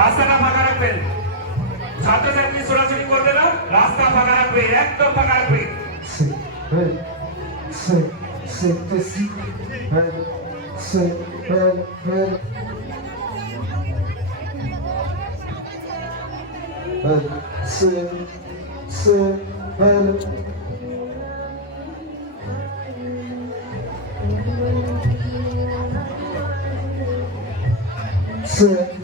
রাস্তাটা ফাঁকা রাখবেন। ছাত্রছাত্রী ছোড়াছুড়ি করবে না রাস্তা ফাঁকা রাখবে একদম ফাঁকা রাখবে। C'est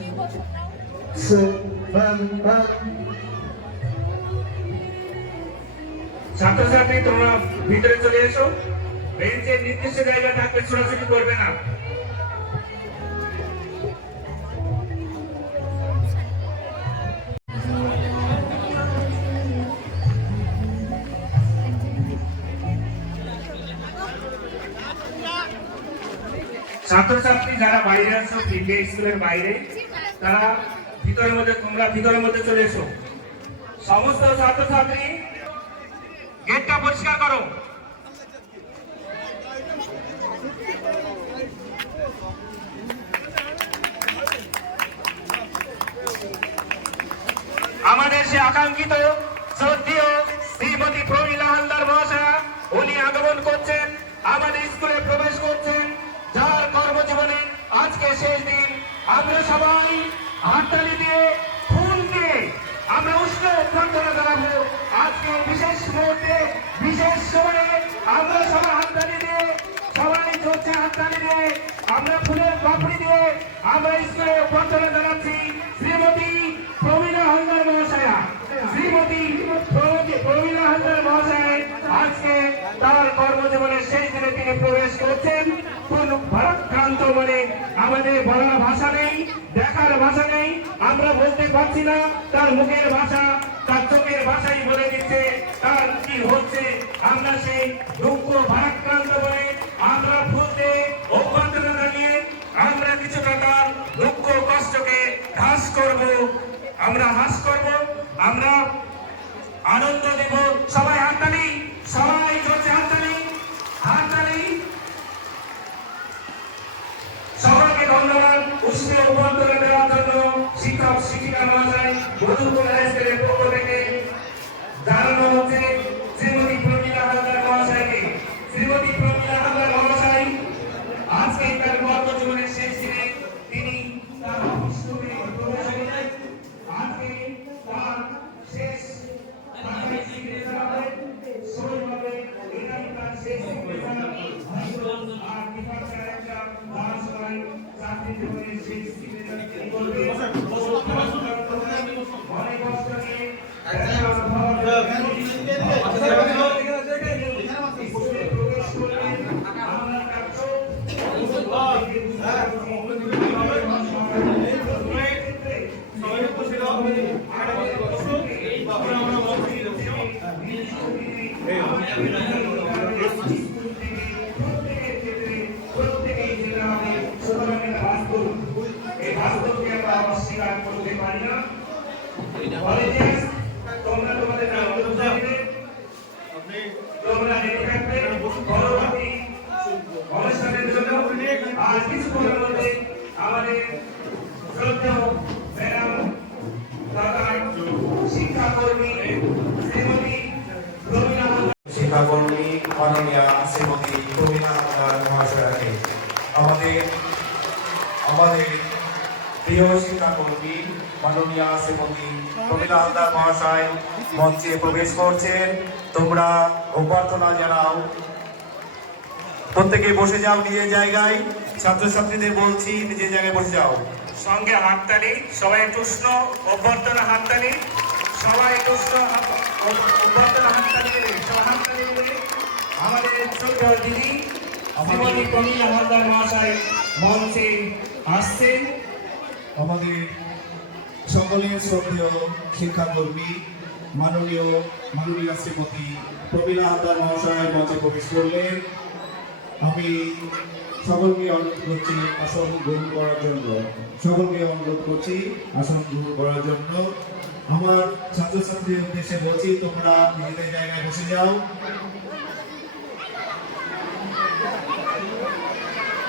ছাত্রছাত্রী, তোমরা ভিতরে চলে এসো। নির্দিষ্ট জায়গা থাকবে ছোড়াছুটি করবে না। ছাত্রছাত্রী যারা বাইরে আছো স্কুলের বাইরে, তারা ভিতরের মধ্যে তোমরা ভিতরের মধ্যে চলে এসো। সমস্ত ছাত্রছাত্রী গেটটা পরিষ্কার করো। আমাদের সে আকাঙ্ক্ষিত, শ্রদ্ধেয় শ্রীমতী প্রমীলা হালদার মহাশয়া, উনি আগমন করছেন, আমাদের স্কুলে প্রবেশ করছেন, যার কর্মজীবনে আজকে শেষ দিন। আমরা সবাই হাততালি দিয়ে ফুল দিয়ে আমরা উষ্ণ অভ্যর্থনা জানাব আজকে বিশেষ মুহূর্তে, বিশেষ সময়ে আমরা সবাই হাততালি দিয়ে, সবাই চলছে হাততালি দিয়ে, আমরা ফুলের পাপড়ি দিয়ে আমরা স্কুলে অভ্যর্থনা জানাচ্ছি শ্রীমতী প্রবীণা হালদার মহাশয়া। শ্রীমতী প্রবীণা হালদার মহাশয় আজকে তার কর্মজীবনের শেষ দিনে তিনি প্রবেশ করছেন। কোন ভারাক্রান্ত মানে আমাদের বলার ভাষা নেই দেখার ভাষা নেই আমরা বলতে পারছি না, তার মুখের ভাষা, তার চোখের ভাষাই বলে দিচ্ছে, তার কি হচ্ছে, আমরা সেই দুঃখ ভারাক্রান্ত বলে আমরা ফুলতে অভ্যন্তরা আমরা কিছুটা তার দুঃখ কষ্টকে হ্রাস করব, আমরা হ্রাস করব, আমরা আনন্দ দেব। সবাই হাততালি সবাই চলছে হাততালি হাততালি সবাইকে ধন্যবাদ, উষ্ণ জন্য শিক্ষক মহাশয় মধুপুর থাকবে পরবর্তী অনুষ্ঠানের জন্য আর কিছুক্ষণের মধ্যে আমাদের শ্রীমতী প্রবীণা হালদার মহাশয়াকে। আমাদের আমাদের প্রিয় শিক্ষাকর্মী মাননীয়া শ্রীমতী প্রবীণা হালদার মহাশয় মঞ্চে প্রবেশ করছেন তোমরা অভ্যর্থনা জানাও। প্রত্যেকে বসে যাও নিজের জায়গায়। ছাত্রছাত্রীদের বলছি, নিজের জায়গায় বসে যাও। সঙ্গে হাততালি, সবাই একটু অভ্যর্থনা হাততালি। সবাই একটু অভ্যর্থনা হাততালি সবাই হাততালি আমাদের ছোট দিদি শ্রীমতী প্রমীলা হালদার মহাশয় মঞ্চে আসছেন। আমাদের সকলের শ্রদ্ধেয় শিক্ষাকর্মী মাননীয় মাননীয় শ্রীমতী প্রবীণা হালদার মহাশয় মঞ্চে প্রবেশ করলেন। আমি সকলকে অনুরোধ করছি আসন গ্রহণ করার জন্য। সকলকে অনুরোধ করছি আসন গ্রহণ করার জন্য। আমার ছাত্রছাত্রীর উদ্দেশ্যে বলছি তোমরা নিজেদের জায়গায় বসে যাও।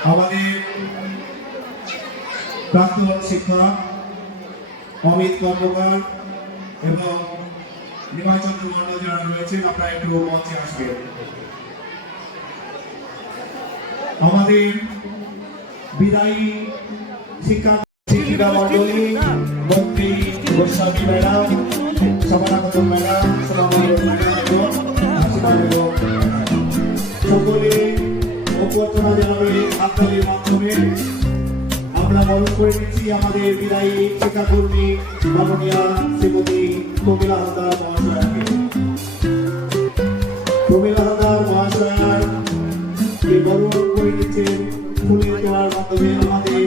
আমাদের প্রাক্তন শিক্ষক অমিত কর্মকার এবং নিমাই চন্দ্র মন্ডল যারা রয়েছেন, আপনারা একটু মঞ্চে আসবেন। আমাদের বিদায়ী শিক্ষা শিক্ষিকা মন্ডলী মন্ত্রী গোস্বামী ম্যাডাম, সমানাগত ম্যাডাম সমাগত ম্যাডাম মাধ্যমে। আমরা বরণ করে নিচ্ছি আমাদের বিদায়ী মাননীয়া শ্রীমতী হালদার মহাশয়াকে। হালদার মহাশয়ার বরণ করে নিচ্ছেন তোলার মাধ্যমে আমাদের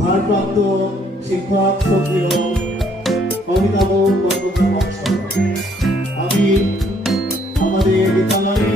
ভারপ্রাপ্ত শিক্ষক, সক্রিয় অমিতাভ মহাশয়। আমি আমাদের বিদ্যালয়ের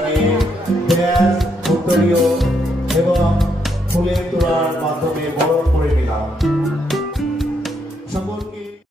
উত্তরীয় এবং ফুলের তোলার মাধ্যমে বরণ করে নিলাম।